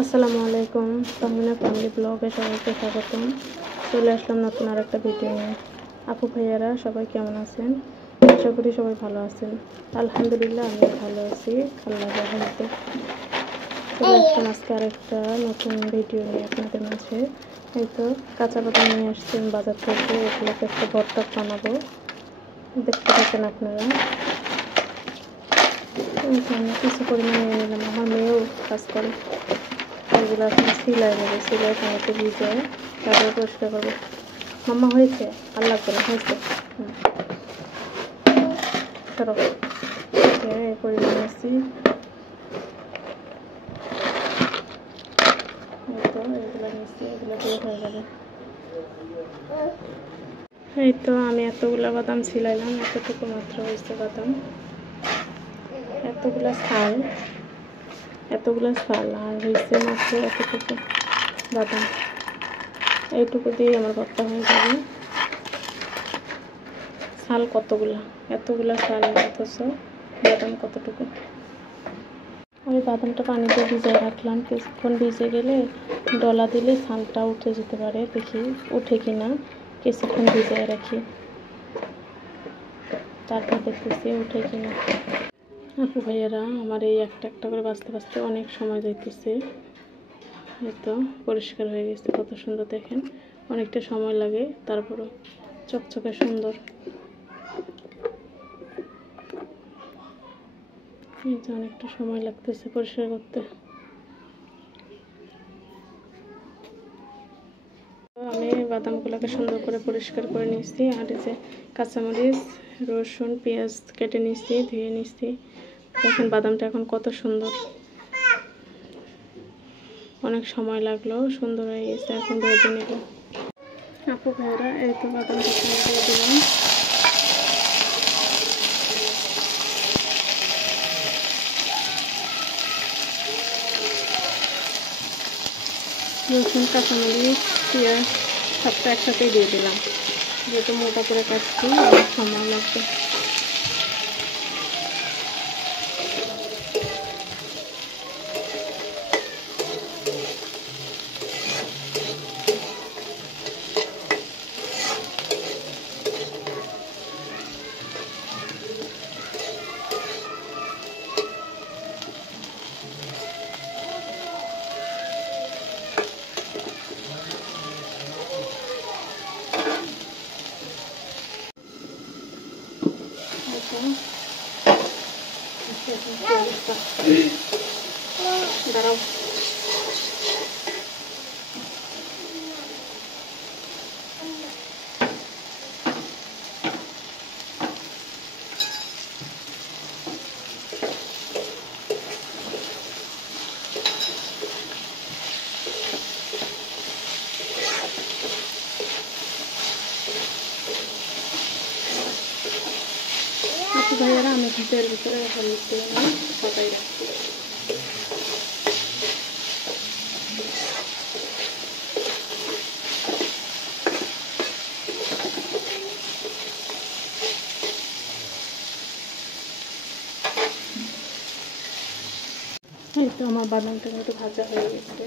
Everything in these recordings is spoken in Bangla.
আসসালামু আলাইকুম, তাহমিনা ফ্যামিলি ব্লগে সবাইকে স্বাগতম। চলে আসলাম নতুন আর একটা ভিডিও নিয়ে। আপু ভাইয়ারা সবাই কেমন আছেন? আশা করি সবাই ভালো আছেন। আলহামদুলিল্লাহ আমিও ভালো আছি, আল্লাহর রহমতে। চলে আসলাম আজকে আরেকটা নতুন ভিডিও নিয়ে আপনাদের মাঝে। এই তো কাঁচা বাদাম নিয়ে আসছেন বাজার থেকে, এগুলোকে একটা ভর্তা বানাবো, দেখতে থাকেন আপনারা। কিছু পরিমাণে নিয়ে নিলাম, আমার মেয়েও কাজ করে। এগুলো এখন সিলাই নেবে, সিলাই পানিতে ভিজে তারপরে পরিষ্কার করবো। মাম্মা হয়েছে, আর লাগবে না, হয়েছে। সরো পরিমাণ নিচ্ছি। তো এগুলো নিচ্ছি, এগুলো দিয়ে হয়ে যাবে। এই তো আমি এতগুলো বাদাম ছিলাইলাম, এতটুকু মাত্র হয়েছে বাদাম। এতগুলো ছাল আর হয়েছে মাত্র এতটুকু বাদাম। এইটুকু দিয়ে আমার ভর্তা হয়ে যাবে। ছাল এতগুলা ছাল, অথচ বাদাম কতটুকু। আমি বাদামটা পানিতে ভিজিয়ে রাখলাম, কিছুক্ষণ ভিজে গেলে ডলা দিলে ছালটা উঠে যেতে পারে, দেখি উঠে কিনা। কিছুক্ষণ ভিজিয়ে রাখি, তারপর দেখতেছি উঠে কিনা। আপু ভাইয়ারা আমার এই একটা একটা করে বাঁচতে অনেক সময় যাইতেছে। এই তো পরিষ্কার হয়ে গেছে, কত সুন্দর দেখেন। অনেকটা সময় লাগে, তারপরও চকচকে সুন্দর। এই যে অনেকটা সময় লাগতেছে পরিষ্কার করতে। আমি বাদামগুলোকে সুন্দর করে পরিষ্কার করে নিচ্ছি, আর এই যে কাঁচামরিচ, রসুন, পেঁয়াজ কেটে নিচ্ছি, ধুয়ে নিচ্ছি। দেখেন বাদামটা এখন কত সুন্দর, অনেক সময় লাগলো, সুন্দর হয়ে গেছে। এখন ভেজে নেব। আপু ভাইরা এই তো বাদামটা দিয়ে দিলাম। রসুন, কাঁচামরিচ, পেঁয়াজ সবটা একসাথেই দিয়ে দিলাম, যেহেতু মোটা করে কাটছি অনেক সময় লাগবে। দাঁড়াও, আপু ভাইয়ারা আমি ভিতরে হলুদ দিয়ে সবাই রাখছি। এই তো আমার বাদামটা কিন্তু ভাজা হয়ে গেছে,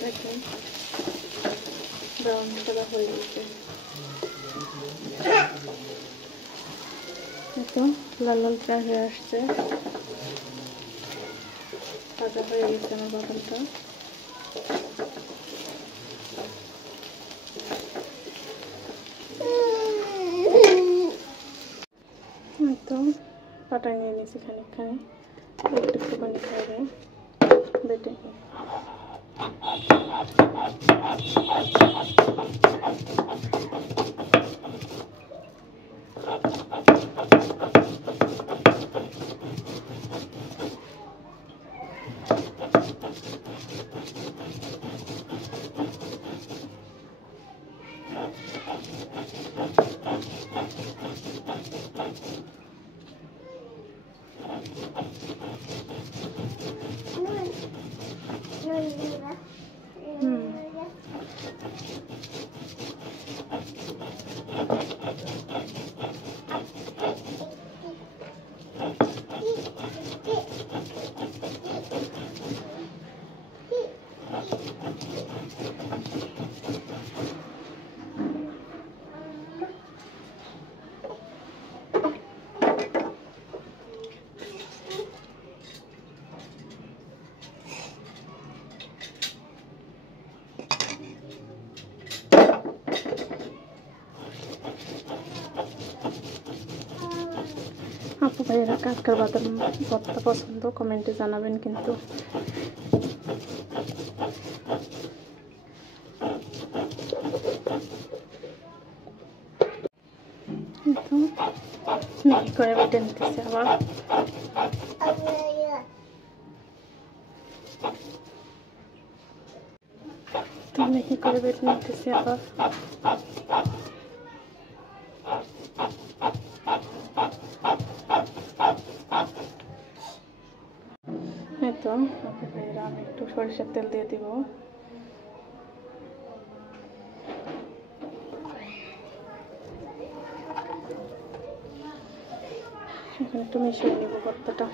দেখেন ব্রাউন কালার হয়ে গেছে। তো লাল লাল প্রায় হয়ে আসছে, ভাজা হয়ে গেছে আমার বাদামটা। তো পাটায় নিয়ে নিয়েছি খানিকখানি, একটু পানি খাইবে বেটে। ভাইয়েরা কার কার বাদাম ভর্তা পছন্দ কমেন্টে জানাবেন কিন্তু। মিহি করে বেটে নিতেছে আবার। মিহি করে বেটে নিতেছে আবার। এই তো আমি একটু সরিষার তেল দিয়ে দিব। এখন একটু মিশিয়ে নেব ভর্তাটা।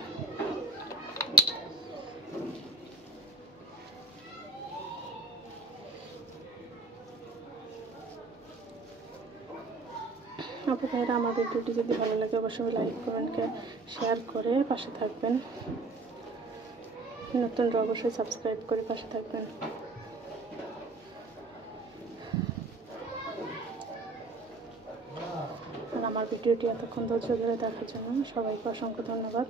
আপু ভাইরা আমার ভিডিওটি যদি ভালো লাগে অবশ্যই লাইক কমেন্ট শেয়ার করে পাশে থাকবেন। নতুনরা অবশ্যই সাবস্ক্রাইব করে পাশে থাকবেন। আর আমার ভিডিওটি এতক্ষণ ধৈর্য ধরে দেখার জন্য সবাইকে অসংখ্য ধন্যবাদ।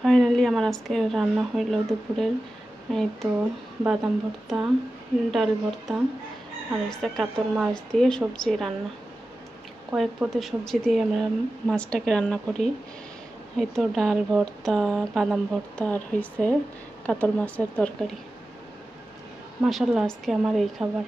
ফাইনালি আমার আজকে রান্না হইল দুপুরের। এই তো বাদাম ভর্তা, ডাল ভর্তা আর হচ্ছে কাতল মাছ দিয়ে সবজি রান্না। কয়েক পদের সবজি দিয়ে আমরা মাছটাকে রান্না করি। এই তো ডাল ভর্তা, বাদাম ভর্তা আর হয়েছে কাতল মাছের তরকারি। মাশাআল্লাহ আজকে আমার এই খাবার।